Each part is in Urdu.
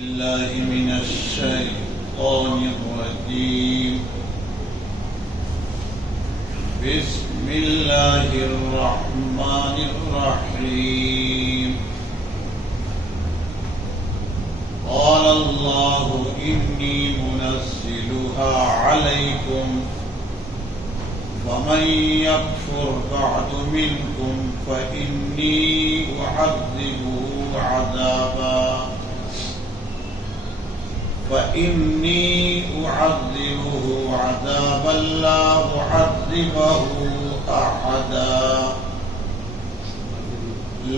بالله من الشيطان الرجيم. بسم الله الرحمن الرحيم. قال الله إني منزلها عليكم فمن يكفر بعد منكم فإني أعذبه عذابا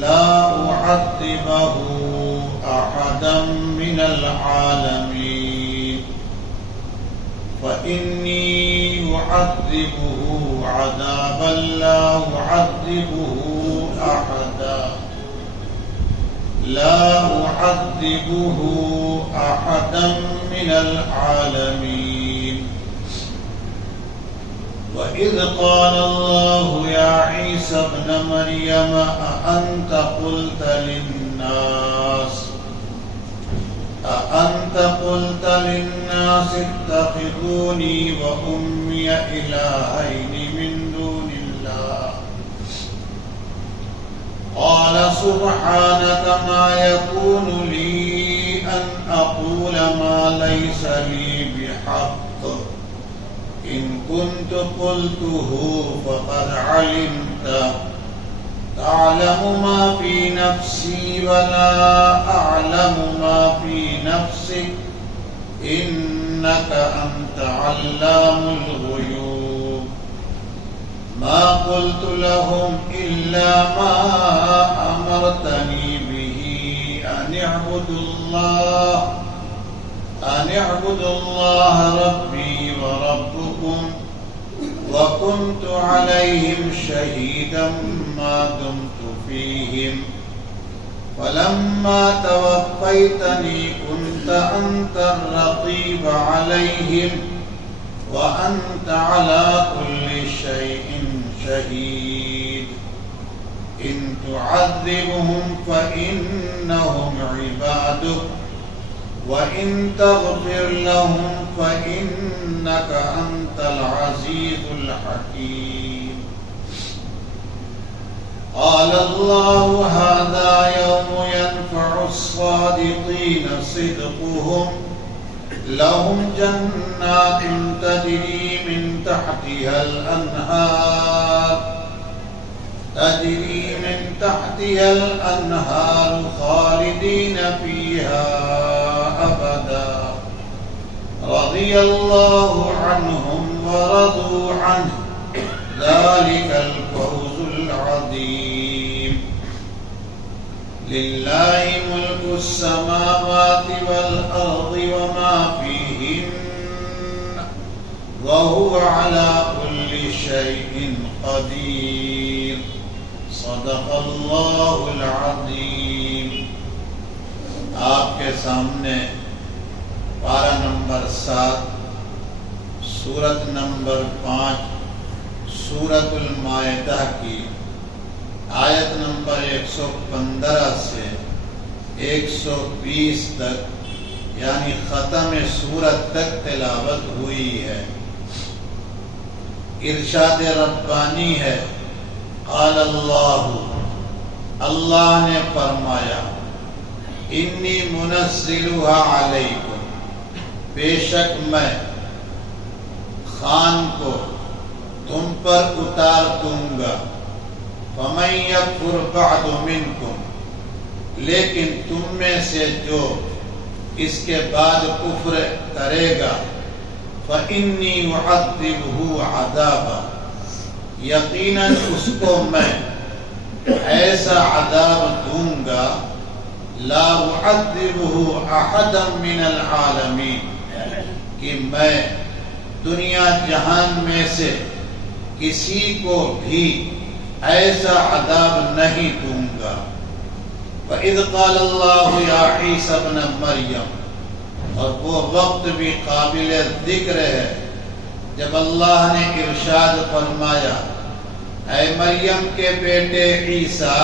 لا أعذبه أحدا من العالمين. فإني أعذبه عذابا لا أعذبه أحدا من العالمين. وإذ قال الله يا عيسى ابن مريم أأنت قلت للناس اتخذوني وأمي إلهين من دون الله قال سبحانك ما يكون لي أن أقول ما ليس لي بحق إن كنت قلته فقد علمت تعلم ما في نفسي ولا أعلم ما في نفسك إنك أنت علام الغيوب. ما قلت لهم إلا ما أمرتني به أن اعبدوا الله ربي وربكم وكنت عليهم شهيدا ما دمت فيهم فلما توفيتني كنت أنت الرقيب عليهم وأنت على كل شيء شهيد. إن تعذبهم فإنهم عبادك وإن تغفر لهم فإنك أنت العزيز الحكيم. قال الله هذا يوم ينفع الصادقين صدقهم لهم جنات تجري من تحتها الأنهار خالدين فيها أبدا رضي الله عنهم ورضوا عنه ذلك الفوز العظيم. لله ملك السماوات والأرض وما فيهن وهو على كل شيء قدير. صدق اللہ العظیم. آپ کے سامنے پارہ نمبر 7 سورت نمبر 5 سورت المائدہ کی آیت نمبر 115 سے 120 تک یعنی ختم سورت تک تلاوت ہوئی ہے. ارشاد ربانی ہے قال اللہ نے فرمایا انی منزلها علیکم بے شک میں خوان کو تم پر اتار دوں گا. فمن یکفر بعد منکم لیکن تم میں سے جو اس کے بعد کفر کرے گا فإنی أعذبه عذابا یقیناً اس کو میں ایسا عذاب دوں گا لا أعذبه أحدا من العالمین کہ میں دنیا جہان میں سے کسی کو بھی ایسا عذاب نہیں دوں گا. وَإِذْ قَالَ اللَّهُ يَا عِيسَى ابْنَ مَرْيَمَ اور وہ وقت بھی قابل ذکر ہے جب اللہ نے ارشاد فرمایا اے مریم کے بیٹے عیسیٰ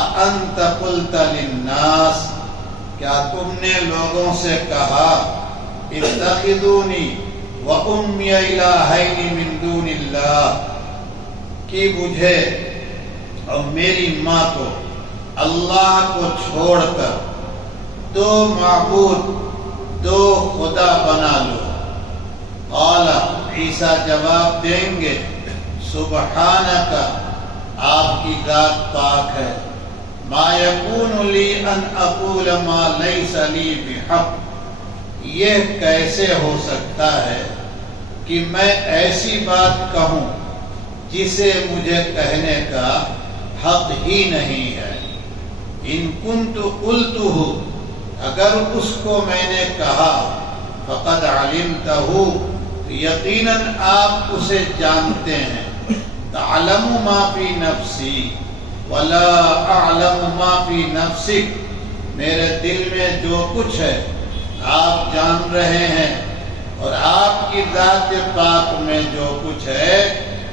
اَأَنْتَ قُلْتَ لِلنَّاسِ کیا تم نے لوگوں سے کہا اتخذونی و امی الہین من دون اللہ، کہ مجھے اور میری ماں کو اللہ کو چھوڑ کر دو معبود، دو خدا بنا لو۔ قال عیسیٰ جواب دیں گے سبحانک، آپ کی ذات پاک ہے، ما یکون لی ان اقول ما لیس لی بحق، یہ کیسے ہو سکتا ہے کہ میں ایسی بات کہوں جسے مجھے کہنے کا حق ہی نہیں ہے۔ ان کنت قلتہ، اگر اس کو میں نے کہا، فقد علمتہ، یقیناً آپ اسے جانتے ہیں، تعلم ما فی نفسی ولا اعلم ما فی نفسک، میرے دل میں جو کچھ ہے آپ جان رہے ہیں، اور آپ کی ذات پاک میں جو کچھ ہے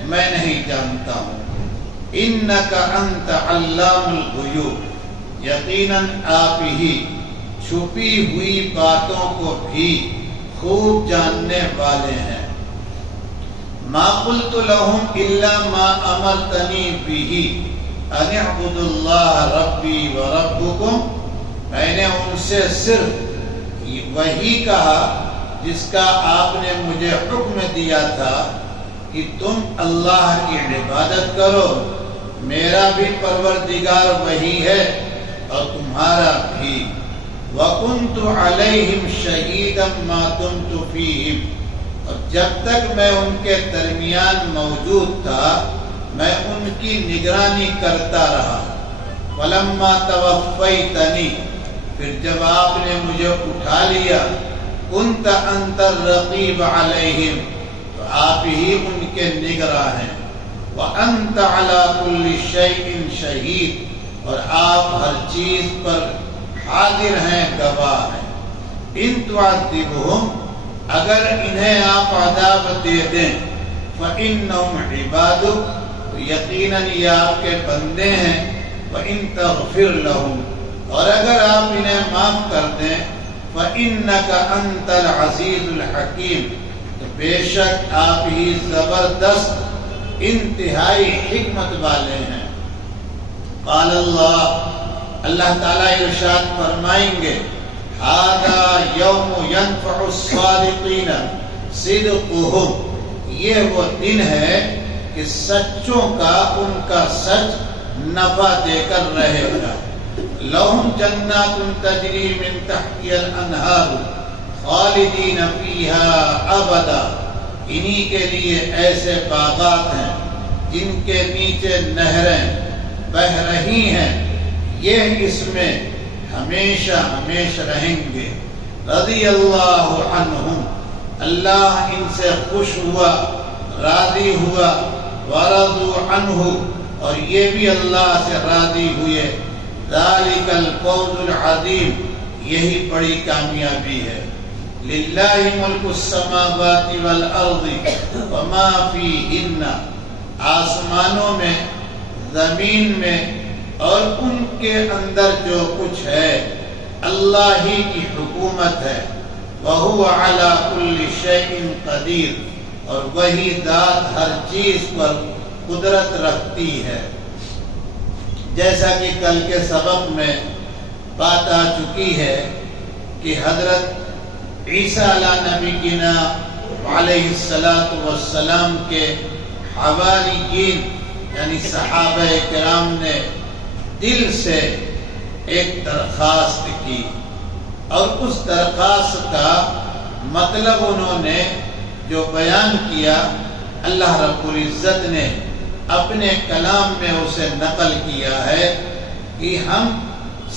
میں نہیں جانتا ہوں۔ انک انت علام الغیوب، یقیناً آپ ہی چھپی ہوئی باتوں کو بھی خوب جاننے والے ہیں۔ ما قلت لهم الا ما امرتنی به ان اعبدوا اللہ ربی وربکم، میں نے ان سے صرف وہی کہا جس کا آپ نے مجھے حکم دیا تھا کہ تم اللہ کی عبادت کرو، میرا بھی پروردگار وہی ہے اور تمہارا بھی۔ وَكُنْتُ عَلَيْهِمْ شَهِيدًا مَا دُمْتُ فِيهِمْ، اور جب تک میں ان کے درمیان موجود تھا میں ان کی نگرانی کرتا رہا۔ فَلَمَّا تَوَفَّيْتَنِي، پھر جب آپ نے مجھے اٹھا لیا، كُنْتَ أَنْتَ الرَّقِيبَ عَلَيْهِمْ، تو آپ ہی ان کے نگراں ہیں۔ وَأَنْتَ عَلَى كُلِّ شَيْءٍ شَهِيدٌ، اور آپ ہر چیز پر حاضر ہیں، گواہ ہیں۔ ان تعذبہم، اگر انہیں آپ عذاب دے دیں، فإنہم عبادک، تو یقیناً یہ آپ کے بندے ہیں۔ وإن تغفر لہم، اور اگر آپ انہیں معاف کر دیں، فإنک انت العزیز الحکیم، تو بے شک آپ ہی زبردست انتہائی حکمت والے ہیں۔ قال اللہ تعالیٰ ارشاد فرمائیں گے ھذا یوم ینفع الصادقین صدقہم، یہ وہ دن ہے کہ سچوں کا ان کا سچ نفع دے کر رہے گا۔ لہم جنات تجری من تحتها الانہار خالدین فیہا ابدا، انہی کے لیے ایسے باغات ہیں جن کے نیچے نہریں بہ رہی ہیں، یہ اس میں ہمیشہ ہمیشہ رہیں گے۔ رضی اللہ عنہم، اللہ ان سے خوش ہوا، راضی ہوا، ورضوا عنہ، اور یہ بھی اللہ سے راضی ہوئے۔ ذالک الفوز العظیم، یہی بڑی کامیابی ہے۔ للہ ملک السماوات والارض وما فیہن، آسمانوں میں، زمین میں اور ان کے اندر جو کچھ ہے اللہ ہی کی حکومت ہے۔ وَهُوَ عَلَى كُلِّ شَيْءٍ قَدِيرٌ، اور وہی ذات ہر چیز پر قدرت رکھتی ہے۔ جیسا کہ کل کے سبق میں بات آ چکی ہے کہ حضرت عیسیٰ علیہ نبینا علیہ السلام کے حواریین یعنی صحابہ کرام نے دل سے ایک درخواست کی، اور اس درخواست کا مطلب انہوں نے جو بیان کیا اللہ رب العزت نے اپنے کلام میں اسے نقل کیا ہے کہ ہم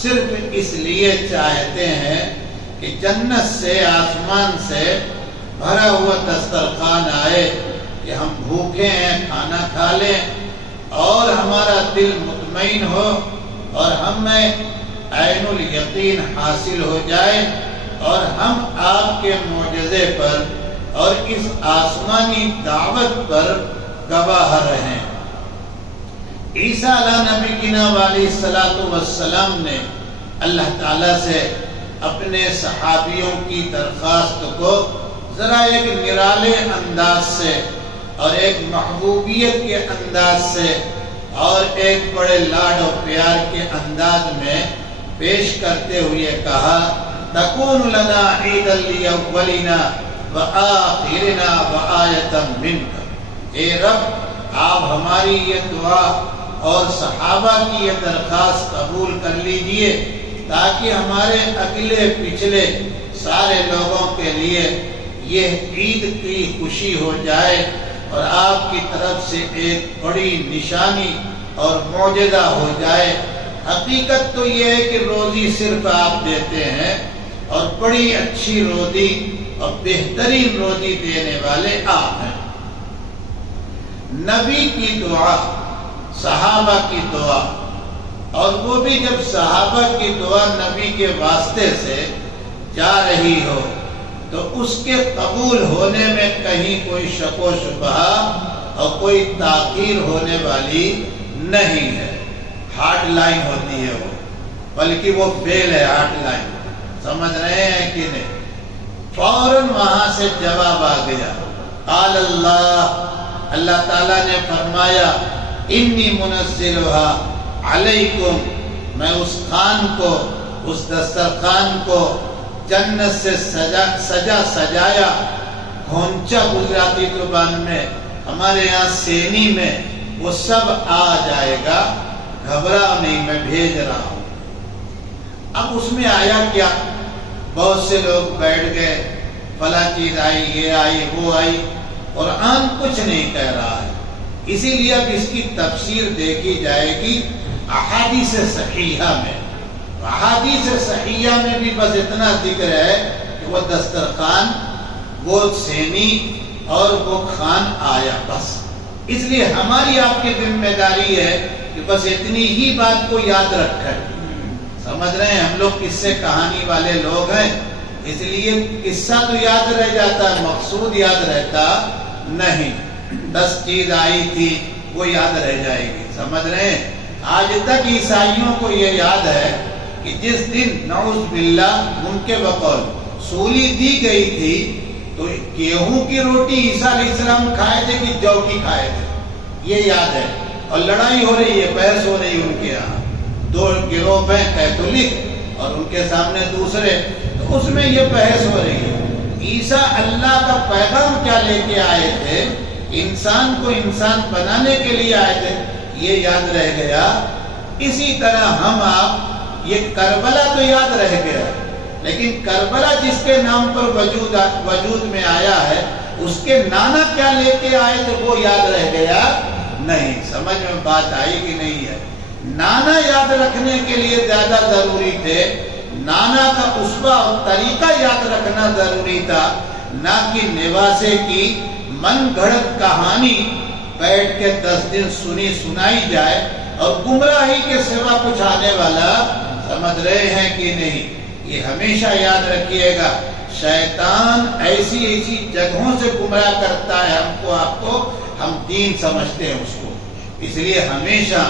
صرف اس لیے چاہتے ہیں کہ جنت سے، آسمان سے بھرا ہوا دسترخوان آئے کہ ہم بھوکے ہیں کھانا کھا لیں اور ہمارا دل مطمئن ہو اور ہمیں عین الیقین حاصل ہو جائے اور ہم آپ کے معجزے پر اور اس آسمانی دعوت پر گواہ رہیں۔ عیسیٰ علیہ نبی علیہ السلام نے اللہ تعالیٰ سے اپنے صحابیوں کی درخواست کو ذرا ایک نرالے انداز سے اور ایک محبوبیت کے انداز سے اور ایک بڑے لاڈ و پیار کے انداز میں پیش کرتے ہوئے کہا تکون لنا عیدا لاولنا وآخرنا وآیۃ منک، اے رب آپ ہماری یہ دعا اور صحابہ کی یہ درخواست قبول کر لیجئے تاکہ ہمارے اگلے پچھلے سارے لوگوں کے لیے یہ عید کی خوشی ہو جائے اور آپ کی طرف سے ایک بڑی نشانی اور معجزہ ہو جائے۔ حقیقت تو یہ ہے کہ روزی صرف آپ دیتے ہیں اور بڑی اچھی روزی اور بہترین روزی دینے والے آپ ہیں۔ نبی کی دعا، صحابہ کی دعا، اور وہ بھی جب صحابہ کی دعا نبی کے واسطے سے جا رہی ہو تو اس کے قبول ہونے میں کہیں کوئی شک و شبہ اور کوئی تاخیر ہونے والی نہیں ہے۔ ہاٹ لائن ہوتی ہے وہ، بلکہ وہ فیل ہے ہاٹ لائن، سمجھ رہے ہیں کہ نہیں؟ فوراً وہاں سے جواب آ گیا، قال اللہ تعالیٰ نے فرمایا انی منزلھا علیکم، میں اس خوان کو، اس دسترخوان کو جنت سے سجایا، گھونچا گجراتی زبان میں، ہمارے یہاں سینی میں، وہ سب آ جائے گا، گھبرا نہیں، میں بھیج رہا ہوں۔ اب اس میں آیا کیا؟ بہت سے لوگ بیٹھ گئے، فلاں چیز آئی، یہ آئی، وہ آئی، قرآن کچھ نہیں کہہ رہا ہے۔ اسی لیے اب اس کی تفسیر دیکھی جائے گی احادیث صحیحہ میں۔ احادیث صحیحہ میں بھی بس اتنا ذکر ہے کہ وہ دسترخوان، وہ سینی اور وہ خوان آیا، بس۔ اس لیے ہماری آپ کی ذمہ داری ہے کہ بس اتنی ہی بات کو یاد رکھیں۔ سمجھ رہے ہیں؟ ہم لوگ قصے کہانی والے لوگ ہیں، اس لیے قصہ تو یاد رہ جاتا ہے، مقصود یاد رہتا نہیں۔ 10 چیز آئی تھی وہ یاد رہ جائے گی، سمجھ رہے ہیں؟ آج تک عیسائیوں کو یہ یاد ہے کہ جس دن نعوذ باللہ ان کے بقول سولی دی گئی تھی تو گیہوں کی روٹی عیسیٰ علیہ السلام کھائے تھے کہ جو کی کھائے تھے، یہ یاد ہے۔ اور لڑائی ہو رہی ہے، بحث ہو رہی ہے ان کے یہاں، 2 گروہ ہیں، کیتھولک اور ان کے سامنے دوسرے، تو اس میں یہ بحث ہو رہی ہے۔ عیسیٰ اللہ کا پیغام کیا لے کے آئے تھے؟ انسان کو انسان بنانے کے لیے آئے تھے، یہ یاد رہ گیا۔ اسی طرح ہم آپ، یہ کربلا تو یاد رہ گیا، لیکن کربلا جس کے نام پر وجود میں آیا ہے، اس کے نانا کیا لے کے آئے تھے وہ یاد رہ گیا نہیں۔ سمجھ میں بات آئی کہ نہیں ہے؟ نانا یاد رکھنے کے لیے زیادہ ضروری تھے، نانا کا اسوہ اور طریقہ یاد رکھنا ضروری تھا، نہ کہ نواسے کی من گھڑت کہانی بیٹھ کے 10 دن سنائی جائے اور گمراہی کے سوا کچھ آنے والا، سمجھ رہے ہیں کہ نہیں؟ یہ ہمیشہ یاد رکھیے گا، شیطان ایسی جگہوں سے گمراہ کرتا ہے ہم کو، آپ کو، ہم دین سمجھتے ہیں اس کو۔ اس لیے ہمیشہ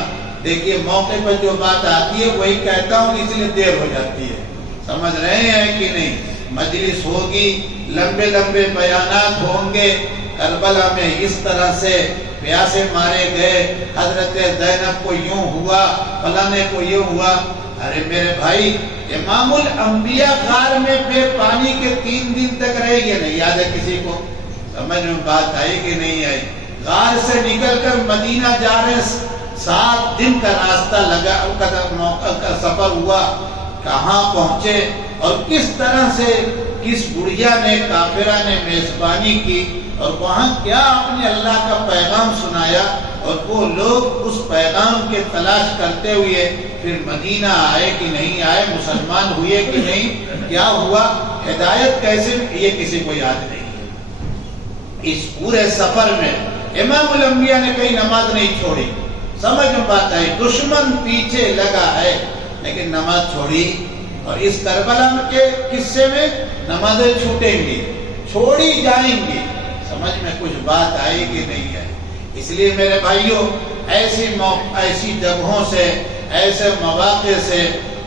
دیکھیے موقع پر جو بات آتی ہے وہی کہتا ہوں، اس لیے دیر ہو جاتی ہے، سمجھ رہے ہیں کہ نہیں؟ مجلس ہوگی، لمبے لمبے بیانات ہوں گے، کربلا میں اس طرح سے پیاسے مارے گئے، حضرت زینب کو یوں ہوا، فلانے کو یوں ہوا۔ ارے میرے بھائی، امام الانبیاء غار میں بے پانی کے 3 دن تک رہے گے، نہیں یاد ہے کسی کو؟ سمجھ میں بات آئی کہ نہیں آئی؟ غار سے نکل کر مدینہ جا رہے 7 دن کا راستہ لگا، کا سفر ہوا، کہاں پہنچے اور کس طرح سے کس بڑھیا نے، کافرہ نے میزبانی کی اور وہاں کیا اپنے اللہ کا پیغام سنایا، اور وہ لوگ اس پیغام کے تلاش کرتے ہوئے پھر مدینہ آئے کہ نہیں آئے، مسلمان ہوئے کہ نہیں، کیا ہوا، ہدایت کیسے، یہ کسی کو یاد نہیں۔ اس پورے سفر میں امام الانبیاء نے کہیں نماز نہیں چھوڑی، سمجھ میں بات آئی؟ دشمن پیچھے لگا ہے لیکن نماز چھوڑی، اور اس کربلا کے قصے میں نمازیں چھوٹیں گی، چھوڑی جائیں گی، سمجھ میں کچھ بات آئی کہ نہیں ہے؟ اس لیے میرے بھائیوں، ایسی جگہوں سے، ایسے مواقع سے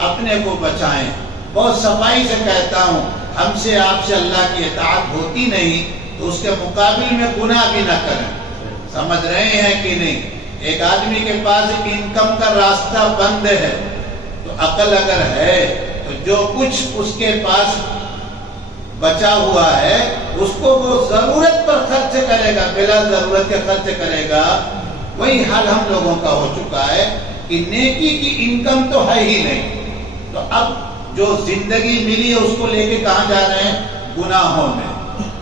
اپنے کو بچائیں، بہت صفائی سے کہتا ہوں ہم سے آپ سے اللہ کی اطاعت ہوتی نہیں تو اس کے مقابل میں گناہ بھی نہ کریں. سمجھ رہے ہیں کہ نہیں؟ ایک آدمی کے پاس انکم کا راستہ بند ہے تو عقل اگر ہے تو جو کچھ اس کے پاس بچا ہوا ہے اس کو وہ ضرورت پر خرچ کرے گا، بلا ضرورت کے خرچ کرے گا. وہی حال ہم لوگوں کا ہو چکا ہے کہ نیکی کی انکم تو ہے ہی نہیں، تو اب جو زندگی ملی ہے اس کو لے کے کہاں جا رہے ہیں؟ گناہوں میں.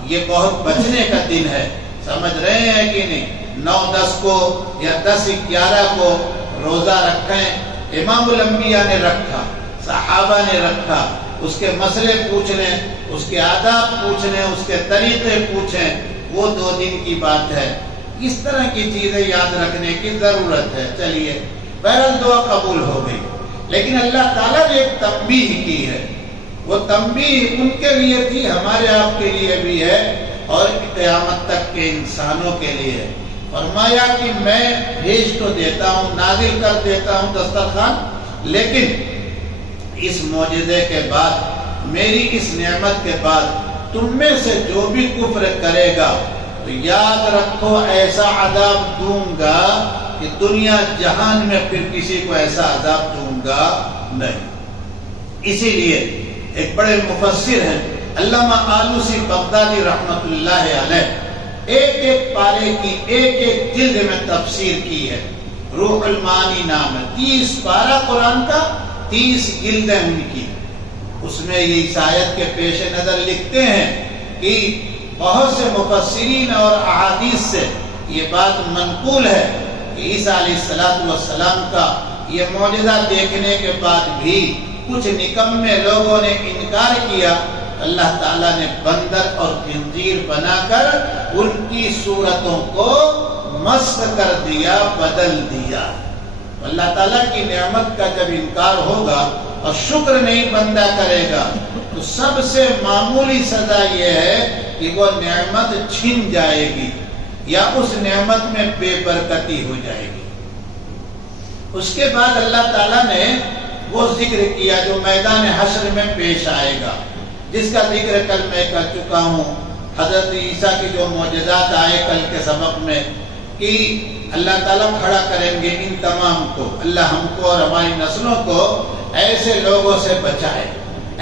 یہ بہت بچنے کا دن ہے. سمجھ رہے ہیں کہ نہیں؟ 9-10 کو یا 10-11 کو روزہ رکھیں. امام الانبیاء نے رکھا، صحابہ نے رکھا. اس کے مسئلے پوچھ لیں، اس کے آداب پوچھ لیں، اس کے طریقے پوچھیں. وہ 2 دن کی بات ہے. اس طرح کی چیزیں یاد رکھنے کی ضرورت ہے. چلیے بہرحال دعا قبول ہو گئی، لیکن اللہ تعالیٰ نے ایک تنبیہ کی ہے. وہ تنبیہ ان کے لیے تھی، ہمارے آپ کے لیے بھی ہے اور قیامت تک کے انسانوں کے لیے. فرمایا کہ میں بھیج تو دیتا ہوں، نازل کر دیتا ہوں دسترخوان، لیکن اس معجزے کے بعد، میری اس نعمت کے بعد تم میں سے جو بھی کفر کرے گا تو یاد رکھو ایسا عذاب دوں گا کہ دنیا جہان میں پھر کسی کو ایسا عذاب دوں گا نہیں. اسی لیے ایک بڑے مفسر ہیں علامہ آلوسی بغدادی رحمت اللہ علیہ، ایک پارے کی ایک جلد میں تفسیر کی ہے. روح المعانی نام ہے. 30 پارہ قرآن کا، 30 جلدیں ان کی. اس میں یہ اس آیت کے پیش نظر لکھتے ہیں کہ بہت سے مفسرین اور احادیث سے یہ بات منقول ہے کہ عیسیٰ علیہ السلام کا یہ معجزہ دیکھنے کے بعد بھی کچھ نکمے لوگوں نے انکار کیا. اللہ تعالیٰ نے بندر اور خنزیر بنا کر ان کی صورتوں کو مسخ کر دیا، بدل دیا. اللہ تعالیٰ کی نعمت کا جب انکار ہوگا اور شکر نہیں بندہ کرے گا تو سب سے معمولی سزا یہ ہے کہ وہ نعمت چھن جائے گی یا اس نعمت میں بے برکتی ہو جائے گی. اس کے بعد اللہ تعالیٰ نے وہ ذکر کیا جو میدان حشر میں پیش آئے گا، جس کا ذکر کل میں کر چکا ہوں. حضرت عیسیٰ کی جو معجزات آئے کل کے سبق میں کہ اللہ تعالیٰ کھڑا کریں گے ان تمام کو. اللہ ہم کو اور ہماری نسلوں کو ایسے لوگوں سے بچائے،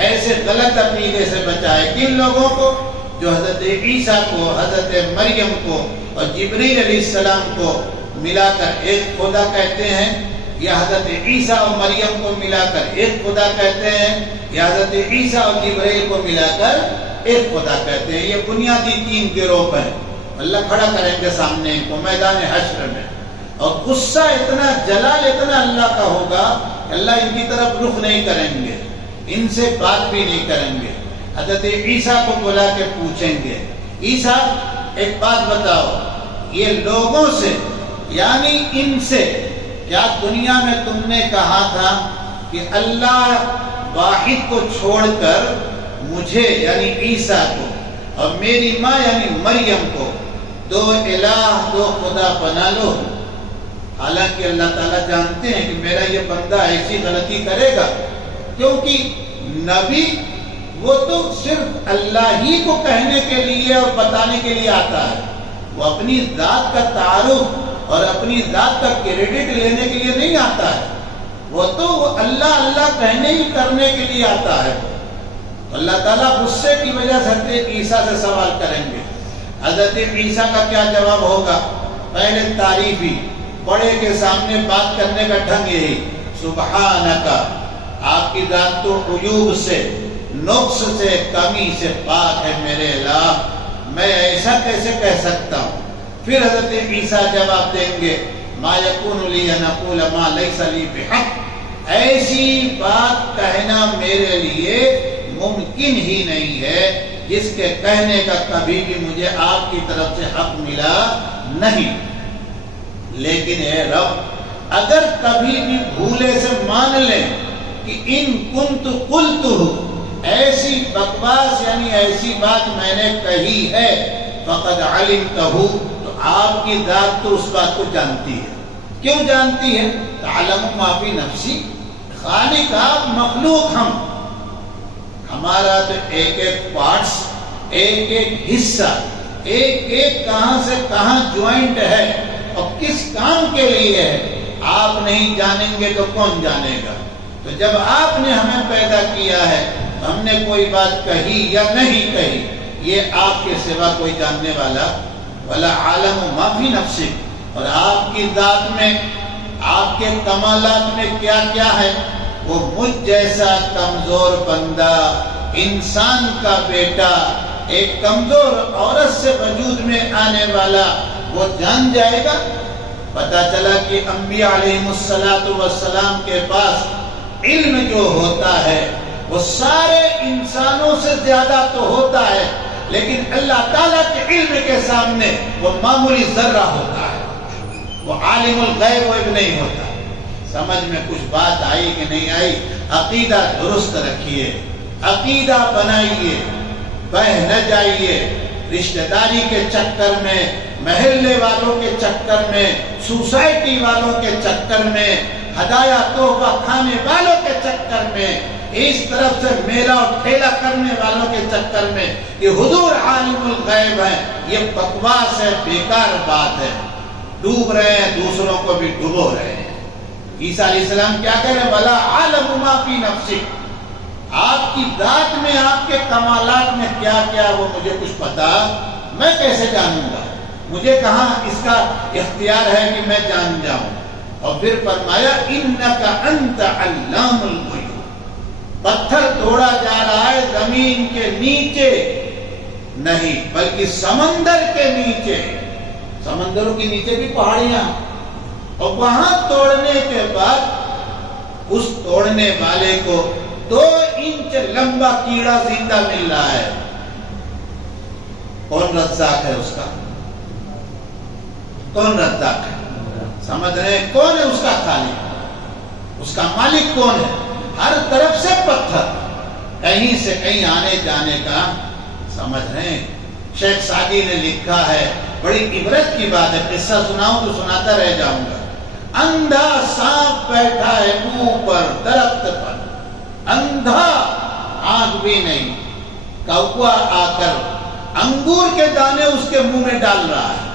ایسے غلط عقیدے سے بچائے. کن لوگوں کو؟ جو حضرت عیسیٰ کو، حضرت مریم کو اور جبریل علیہ السلام کو ملا کر ایک خدا کہتے ہیں، یا حضرت عیسیٰ اور مریم کو ملا کر ایک خدا کہتے ہیں، یا حضرت عیسیٰ اور جبریل کو ملا کر ایک خدا کہتے ہیں. یہ بنیادی 3 گروہ ہیں. اللہ کھڑا کریں گے سامنے ان کو میدان حشر میں، اور غصہ اتنا، جلال اتنا اللہ کا ہوگا کہ اللہ ان کی طرف رخ نہیں کریں گے، ان سے بات بھی نہیں کریں گے. حضرت عیسیٰ کو بلا کے پوچھیں گے، عیسیٰ ایک بات بتاؤ، یہ لوگوں سے یعنی ان سے کیا دنیا میں تم نے کہا تھا کہ اللہ واحد کو چھوڑ کر مجھے یعنی عیسیٰ کو اور میری ماں یعنی مریم کو 2 الہ 2 خدا بنا لو؟ حالانکہ اللہ تعالیٰ جانتے ہیں کہ میرا یہ بندہ ایسی غلطی کرے گا، کیونکہ نبی وہ تو صرف اللہ ہی کو کہنے کے لیے اور بتانے کے لیے آتا ہے. وہ اپنی ذات کا تعارف اور اپنی ذات کا کریڈٹ لینے کے لیے نہیں آتا ہے. وہ تو اللہ اللہ کہنے ہی کرنے کے لیے آتا ہے. اللہ تعالیٰ غصے کی وجہ سے حضرت عیسیٰ سے سوال کریں گے. حضرت عیسیٰ کا کیا جواب ہوگا؟ پہلے تعریفی، بڑے کے سامنے بات کرنے کا ڈھنگ یہی، سبحانک، آپ کی ذات تو عیوب سے، نقص سے، کمی سے پاک ہے میرے الہ، میں ایسا کیسے کہہ سکتا ہوں. پھر حضرت عیسیٰ جواب دیں گے، ما یکون لی ان اقول ما لیس لی بحق، ایسی بات کہنا میرے لیے ممکن ہی نہیں ہے جس کے کہنے کا کبھی بھی مجھے آپ کی طرف سے حق ملا نہیں. لیکن اے رب، اگر کبھی بھی بھولے سے مان لیں کہ ان کنت قلتہ، ایسی بکواس یعنی ایسی بات میں نے کہی ہے، فقد علمتہ، تو آپ کی ذات تو اس بات کو جانتی ہے. کیوں جانتی ہے؟ تعلم ما فی نفسی، خالق آپ، مخلوق ہم. ہمارا تو ایک ایک پارٹس، ایک ایک حصہ، ایک ایک کہاں سے کہاں جوائنٹ ہے اور کس کام کے لیے ہے، آپ نہیں جانیں گے تو کون جانے گا؟ تو جب آپ نے ہمیں پیدا کیا ہے تو ہم نے کوئی بات کہی یا نہیں کہی، یہ آپ کے سوا کوئی جاننے والا ولا عالم ما فی نفسک، اور آپ کی ذات میں، آپ کے کمالات میں کیا کیا ہے، وہ مجھ جیسا کمزور بندہ، انسان کا بیٹا، ایک کمزور عورت سے وجود میں آنے والا، وہ جان جائے گا؟ پتہ چلا کہ انبیاء علیہم السلام کے پاس علم جو ہوتا ہے وہ سارے انسانوں سے زیادہ تو ہوتا ہے، لیکن اللہ تعالیٰ کے علم کے سامنے وہ معمولی ذرہ ہوتا ہے، وہ عالم الغیب غیب نہیں ہوتا۔ سمجھ میں کچھ بات آئی کہ نہیں آئی؟ عقیدہ درست رکھیے، عقیدہ بنائیے، بہہ نہ جائیے رشتہ داری کے چکر میں، محلے والوں کے چکر میں، سوسائٹی والوں کے چکر میں، ہدایہ تحفہ کھانے والوں کے چکر میں، اس طرف سے میلہ اور ٹھیلا کرنے والوں کے چکر میں کہ حضور عالم الغیب ہے، یہ بکواس ہے، بیکار بات ہے۔ ڈوب رہے ہیں، دوسروں کو بھی ڈبو رہے ہیں۔ عیسیٰ علیہ السلام کیا کہہ رہے ہیں؟ وَلَا عَالَمُ مَا فِي نَفْسِكَ، آپ کی ذات میں، آپ کے کمالات میں کیا کیا وہ مجھے کچھ پتا، میں کیسے جانوں گا؟ مجھے کہاں اس کا اختیار ہے کہ میں جان جاؤں؟ اور پھر فرمایا اِنَّكَ أَنْتَ عَلَّامُ الْغُیُوبِ، پتھر توڑا جا رہا ہے زمین کے نیچے نہیں بلکہ سمندر کے نیچے، سمندروں کے نیچے بھی پہاڑیاں، اور وہاں توڑنے کے بعد اس توڑنے والے کو 2 انچ لمبا کیڑا زندہ مل رہا ہے۔ کون رزاق ہے اس کا؟ کون رزاق ہے؟ سمجھ رہے ہیں؟ کون ہے اس کا خالق؟ اس کا مالک کون ہے؟ ہر طرف سے پتھر، کہیں سے کہیں آنے جانے کا، سمجھ رہے ہیں؟ شیخ سعدی نے لکھا ہے، بڑی عبرت کی بات ہے، قصہ سناؤں تو سناتا رہ جاؤں گا۔ اندھا سانپ بیٹھا ہے منہ پر درخت پر، اندھا، آنکھ بھی نہیں، کوا آ کر انگور کے دانے اس کے منہ میں ڈال رہا ہے۔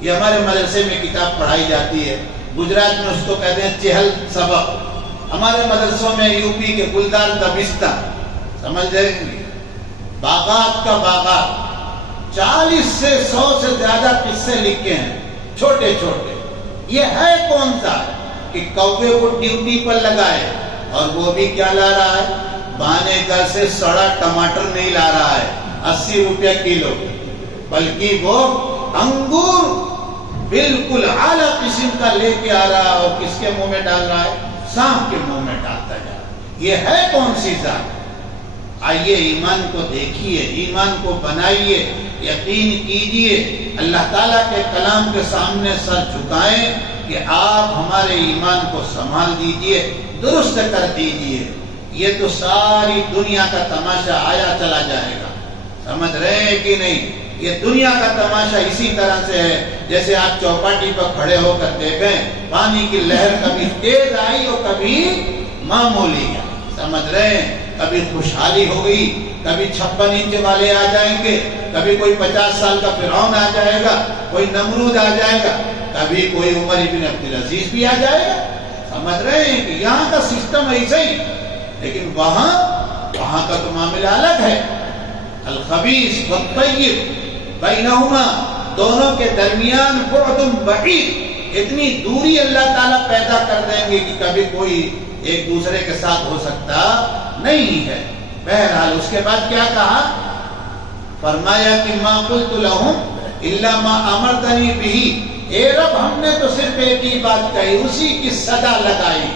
یہ ہمارے مدرسے میں کتاب پڑھائی جاتی ہے، گجرات میں اس کو کہتے ہیں چہل سبق، ہمارے مدرسوں میں یو پی کے گلدار دبستہ، سمجھ جائیں گے؟ باغات کا باغات، 40 سے 100 سے زیادہ قصے لکھے ہیں، چھوٹے چھوٹے۔ یہ ہے کون سا کہ کوے کو ڈیوٹی پر لگائے، اور وہ بھی کیا لا رہا ہے؟ بانے گھر سے سڑا ٹماٹر نہیں لا رہا ہے 80 روپے کلو، بلکہ وہ انگور بالکل اعلیٰ قسم کا لے کے آ رہا ہے، اور کس کے منہ میں ڈال رہا ہے؟ سانپ کے منہ میں ڈالتا جا رہا ہے۔ یہ ہے کون سی ذات؟ آئیے ایمان کو دیکھیے، ایمان کو بنائیے، یقین کیجئے، اللہ تعالیٰ کے کلام کے سامنے سر جھکائیں کہ آپ ہمارے ایمان کو سنبھال دیجئے، درست کر دیجئے۔ یہ تو ساری دنیا کا تماشا آیا چلا جائے گا، سمجھ رہے ہیں کہ نہیں؟ یہ دنیا کا تماشا اسی طرح سے ہے جیسے آپ چوپاٹی پر کھڑے ہو کر دیکھیں، پانی کی لہر کبھی تیز آئی اور کبھی معمولی ہے، سمجھ رہے ہیں؟ کبھی خوشحالی ہوگی، کبھی 56 انچ والے آ جائیں گے، کبھی کوئی 50 سال کا فرعون آ جائے گا، کوئی نمرود آ جائے گا، کبھی کوئی عمر ابن عبدالعزیز بھی آ جائے گا، سمجھ رہے ہیں کہ یہاں کا سسٹم ایسا ہی، لیکن وہاں کا تو معاملہ الگ ہے۔ الخبیث والطیب بینہما، دونوں کے درمیان بعد بعید، اتنی دوری اللہ تعالیٰ پیدا کر دیں گے کہ کبھی کوئی ایک دوسرے کے ساتھ ہو سکتا نہیں ہے۔ بہرحال اس کے بعد کیا کہا؟ فرمایا کہ ما قلت لهم الا ما امرتنی به، اے رب ہم نے تو صرف ایک ہی بات کہی، اسی کی صدا لگائی،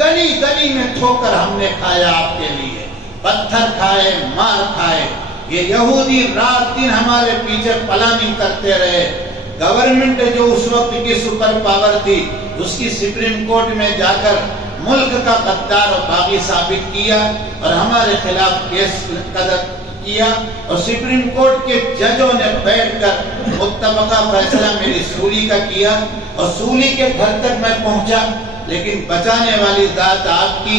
گلی گلی میں ٹھوکر ہم نے کھایا آپ کے لیے، پتھر کھائے، مار کھائے، یہ یہودی رات دن ہمارے پیچھے پلاننگ کرتے رہے۔ گورنمنٹ جو اس وقت کی سپر پاور تھی، اس کی سپریم کورٹ میں جا کر ملک کا غدار اور باغی ثابت کیا اور ہمارے خلاف کیس قدر کیا، اور سپریم کورٹ کے ججوں نے بیٹھ کر متفقہ فیصلہ میری سولی کا کیا، اور سولی کے گھر تک میں پہنچا، لیکن بچانے والی ذات آپ کی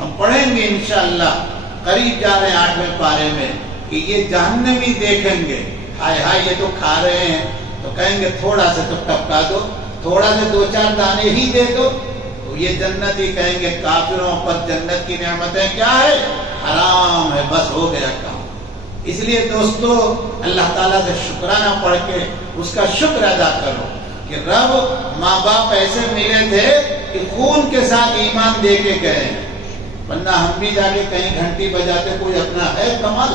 ہم پڑھیں گے انشاءاللہ، قریب جا رہے ہیں 8ویں پارے میں، کہ یہ جہنمی دیکھیں گے، ہائے ہائے یہ تو کھا رہے ہیں، تو کہیں گے تھوڑا سا تو ٹپکا دو، تھوڑا سا 2-4 دانے ہی دے دو، تو یہ جنتی کہیں گے کافروں پر جنت کی نعمتیں کیا ہے؟ حرام ہے، بس ہو گیا کام۔ اس لیے دوستو اللہ تعالیٰ سے شکرانہ پڑھ کے اس کا شکر ادا کرو کہ رب ماں باپ ایسے ملے تھے کہ خون کے ساتھ ایمان دے کے گئے ہیں، ورنہ ہم بھی جا کے کہیں گھنٹی بجاتے کوئی اپنا ہے کمال؟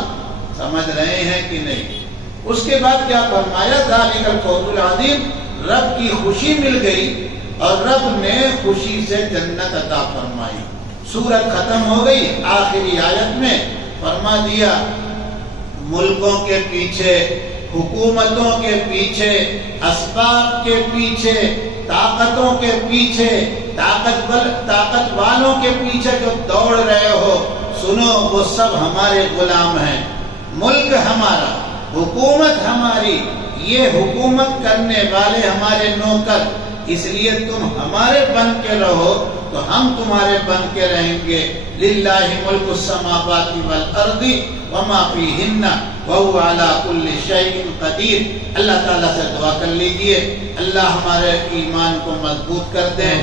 سمجھ رہے ہیں کہ نہیں؟ اس کے بعد کیا فرمایا؟ ذالک الفوز العظیم، رب کی خوشی مل گئی اور رب نے خوشی سے جنت عطا فرمائی۔ سورت ختم ہو گئی، آخری آیت میں فرما دیا ملکوں کے پیچھے، حکومتوں کے پیچھے، اسباب کے پیچھے، طاقتوں کے پیچھے، طاقت والوں کے پیچھے جو دوڑ رہے ہو، سنو وہ سب ہمارے غلام ہیں۔ ملک ہمارا، حکومت ہماری، یہ حکومت کرنے والے ہمارے نوکر، اس لیے تم ہمارے بن کے رہو تو ہم تمہارے بن کے رہیں گے۔ للہ ملک السماوات والارض وما فیہن وہو علی کل شیء قدیر۔ اللہ تعالیٰ سے دعا کر لیجئے اللہ ہمارے ایمان کو مضبوط کر دیں،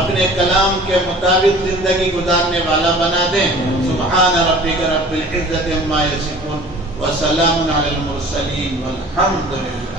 اپنے کلام کے مطابق زندگی گزارنے والا بنا دیں۔ سبحان ربک رب العزت عما یصفون وسلام علی المرسلین والحمد للہ۔